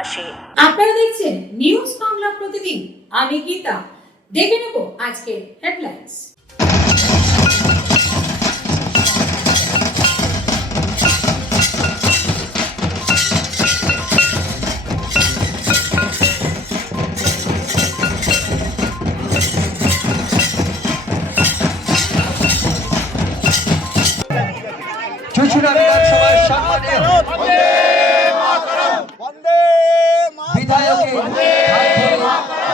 পাশে। আপনারা দেখছেন নিউজ বাংলা প্রতিদিন, আমি গীতা। দেখে নেব আজকে হেডলাইন্স। চুঁচুড়া বিধানসভার সম্মানীয় বিধায়কের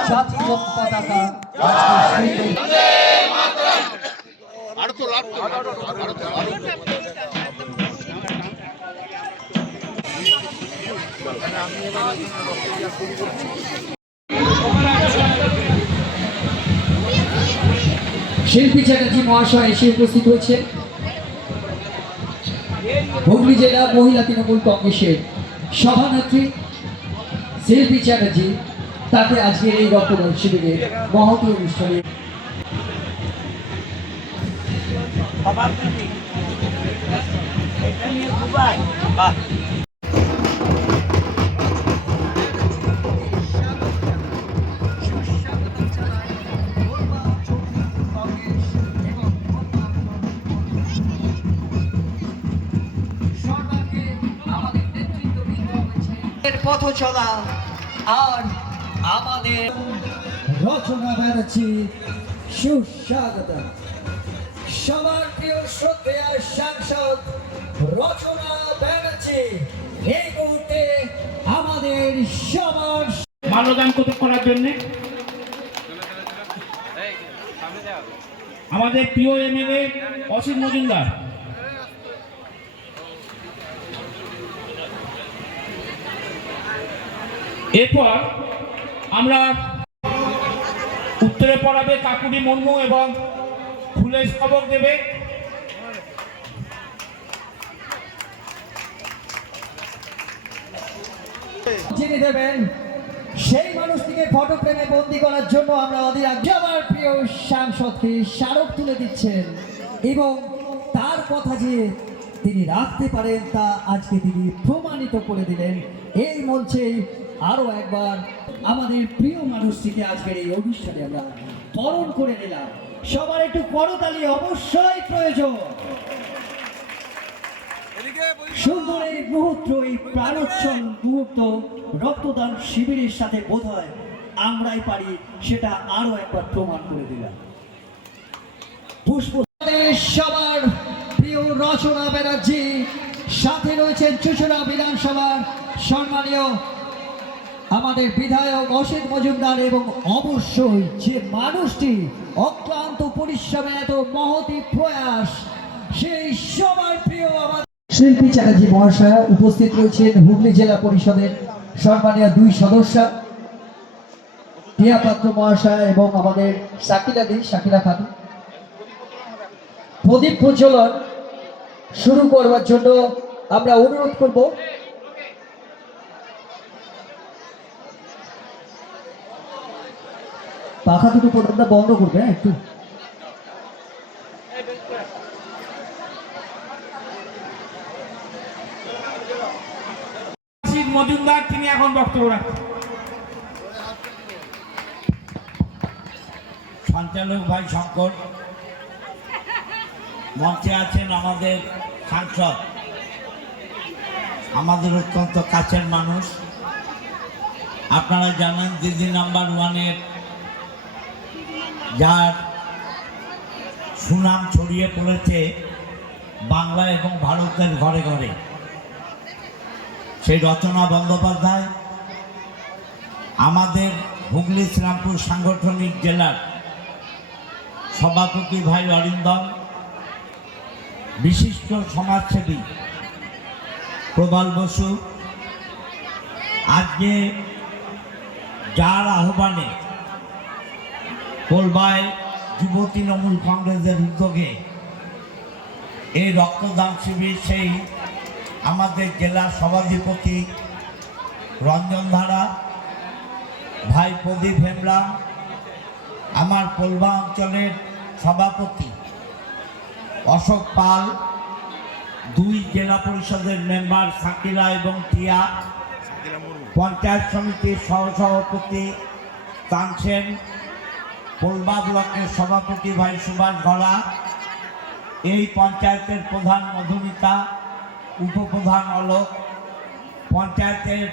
জাতীয় পতাকা শিল্পী চ্যাটার্জি মহাশয় এসে উপস্থিত হয়েছে। হুগলি জেলা মহিলা তৃণমূল কংগ্রেসের সভানেত্রী শিল্পী চ্যাটার্জি তাকে আজকের এই রক্তদান শিবিরের মহতী অনুষ্ঠানে পথ চলা আর আমাদের রচনা ব্যানার্জি সুস্বাগত। সবার প্রিয় শ্রদ্ধেয় সাংসদ রচনা ব্যানার্জি এই মুহূর্তে আমাদের সবার মাল্যদান করার জন্য আমাদের প্রিয় এমএলএ অসিত মজুমদার। এরপর আমরা উত্তরে পড়াবে কাকুরি মুর্মু এবং ফুলের সবক দেবে। যিনি দেবেন সেই মানুষটিকে ফটো ফ্রেমে বন্দী করার জন্য আমরা অধীর আমার প্রিয় সাংসদকে স্মারক তুলে দিচ্ছেন এবং তার কথা যে তিনি রাখতে পারেন তা আজকে তিনি প্রমাণিত করে দিলেন। এই মঞ্চে আরো একবার আমাদের প্রিয় মানুষটিকে আজকের এই অনুষ্ঠানে আমরা বরণ করে নিলাম। সবার একটু করতালি অবশ্যই প্রয়োজন। সুন্দর এই মুহূর্ত, এই প্রাণোচ্ছল মুহূর্ত রক্তদান শিবিরের সাথে বোধ হয় আমরাই পারি, সেটা আরো একবার প্রমাণ করে দিলাম। পুষ্প সবার প্রিয় রচনা ব্যানার্জি, সাথে রয়েছেন চুঁচুড়া বিধানসভার সম্মানীয় আমাদের বিধায়ক অসিত মজুমদার এবং অবশ্যই যে মানুষটি অক্লান্ত পরিশ্রমে এত মহতি প্রয়াস সেই সবার প্রিয় আমাদের শিল্পী চ্যাটার্জি মহাশয়া উপস্থিত রয়েছেন। হুগলি জেলা পরিষদের সম্মানীয় দুই সদস্য টিয়া পাত্র মহাশয়া এবং আমাদের শাকিলা খাতুন। প্রদীপ প্রজ্বলন শুরু করবার জন্য আমরা অনুরোধ করব পাখা দুটো পর্যন্ত বন্ধ করবে একটু। মজুমদার তিনি এখন বক্তব্য রাখছেন। সঞ্চালক ভাই শঙ্কর, মঞ্চে আছেন আমাদের সাংসদ, আমাদের অত্যন্ত কাছের মানুষ। আপনারা জানেন দিদি নাম্বার ওয়ানের যার সুনাম ছড়িয়ে পড়েছে বাংলা এবং ভারতের ঘরে ঘরে, সেই রচনা বন্দ্যোপাধ্যায় আমাদের হুগলি শ্রীরামপুর সাংগঠনিক জেলার সভাপতি ভাই অরিন্দম, বিশিষ্ট সমাজসেবী প্রবাল বসু, আজকে যার আহ্বানে কলবায় যুব তৃণমূল কংগ্রেসের উদ্যোগে এই রক্তদান শিবির, সেই আমাদের জেলা সভাধিপতি রঞ্জন ধারা, ভাই প্রদীপ হেমব্রাম, আমার কলবা অঞ্চলের সভাপতি অশোক পাল, দুই জেলা পরিষদের মেম্বার শাকিলা এবং টিয়া, পঞ্চায়েত সমিতির সহসভাপতি তানসেন, পোলবা ব্লকের সভাপতি ভাই সুভাষ গলা, এই পঞ্চায়েতের প্রধান মধুমিতা, উপপ্রধান অলোক, পঞ্চায়েতের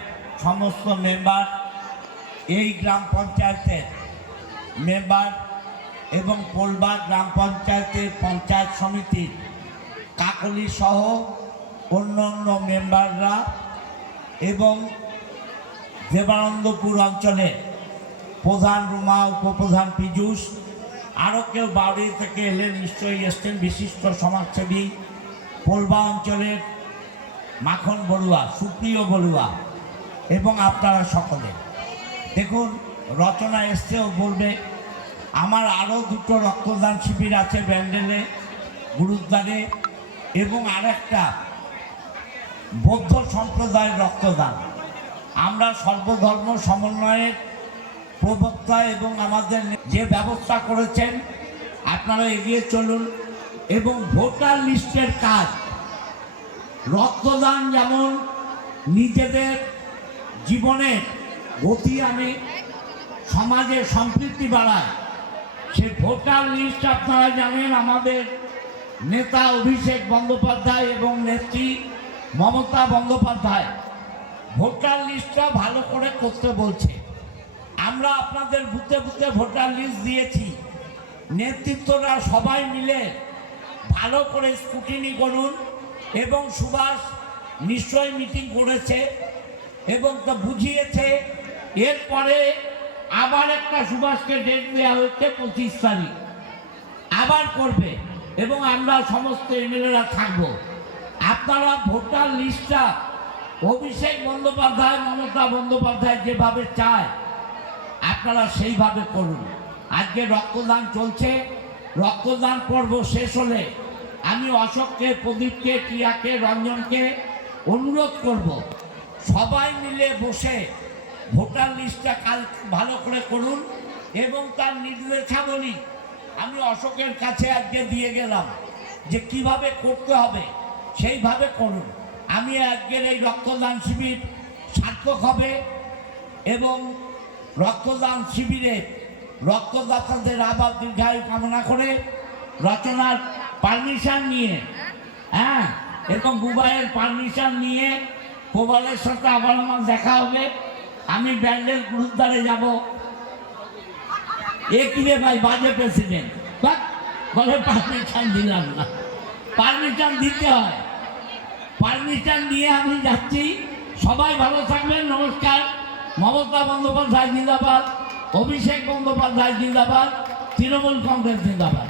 সমস্ত মেম্বার, এই গ্রাম পঞ্চায়েতের মেম্বার এবং পোলবা গ্রাম পঞ্চায়েতের পঞ্চায়েত সমিতির কাকলি সহ অন্য অন্য মেম্বাররা এবং দেবানন্দপুর অঞ্চলের প্রধান রুমা, উপপ্রধান পীযূষ, আরও কেউ বাউরি থেকে এলেন, নিশ্চয়ই এসছেন বিশিষ্ট সমাজসেবী, পোলবা অঞ্চলের মাখন বড়ুয়া, সুপ্রিয় বড়ুয়া এবং আপনারা সকলে। দেখুন, রচনা এসছেও বলবে, আমার আরও দুটো রক্তদান শিবির আছে ব্যান্ডেলে, গুরুদ্বারে, এবং আরেকটা বৌদ্ধ সম্প্রদায়ের রক্তদান। আমরা সর্বধর্ম সমন্বয়ের প্রবক্তা এবং আমাদের যে ব্যবস্থা করেছেন আপনারা এগিয়ে চলুন। এবং ভোটার লিস্টের কাজ, রক্তদান যেমন নিজেদের জীবনের গতি আনে, সমাজে সম্প্রীতি বাড়ায়, সে ভোটার লিস্ট আপনারা জানেন আমাদের নেতা অভিষেক বন্দ্যোপাধ্যায় এবং নেত্রী মমতা বন্দ্যোপাধ্যায় ভোটার লিস্টটা ভালো করে করতে বলছে। আমরা আপনাদের বুথে বুথে ভোটার লিস্ট দিয়েছি, নেতৃত্বরা সবাই মিলে ভালো করে স্ক্রুটিনি করুন। এবং সুভাষ নিশ্চয়ই মিটিং করেছে এবং তা বুঝিয়েছে। এরপরে আবার একটা সুভাষকে ডেট দেওয়া হচ্ছে 25 তারিখ, আবার করবে এবং আমরা সমস্ত এমএলএরা থাকবো। আপনারা ভোটার লিস্টটা অভিষেক বন্দ্যোপাধ্যায়, মমতা বন্দ্যোপাধ্যায় যেভাবে চায় আপনারা সেইভাবে করুন। আজকে রক্তদান চলছে, রক্তদান পর্ব শেষ হলে আমি অশোককে, প্রদীপকে, টিয়াকে, রঞ্জনকে অনুরোধ করব, সবাই মিলে বসে ভোটার লিস্টটা কাল ভালো করে করুন এবং তার নির্দেশাবলী আমি অশোকের কাছে আজকে দিয়ে গেলাম যে কিভাবে করতে হবে, সেইভাবে করুন। আমি আজকের এই রক্তদান শিবির সার্থক হবে এবং রক্তদান শিবিরে রক্তদাতাদের আবার দীর্ঘায়ু কামনা করে রচনার পারমিশন নিয়ে, এবং বুবাইয়ের পারমিশন নিয়ে প্রবলের সাথে আবার আমার দেখা হবে। আমি ব্যান্ডেল গুরুদ্বারে যাব। কিরে ভাই, বাজে প্রেসিডেন্ট বলে পারমিশন দিলাম না, পারমিশন দিতে হয়। পারমিশন নিয়ে আমি যাচ্ছি। সবাই ভালো থাকবেন। নমস্কার। মমতা বন্দ্যোপাধ্যায় জিন্দাবাদ, অভিষেক বন্দ্যোপাধ্যায় জিন্দাবাদ, তৃণমূল কংগ্রেস জিন্দাবাদ।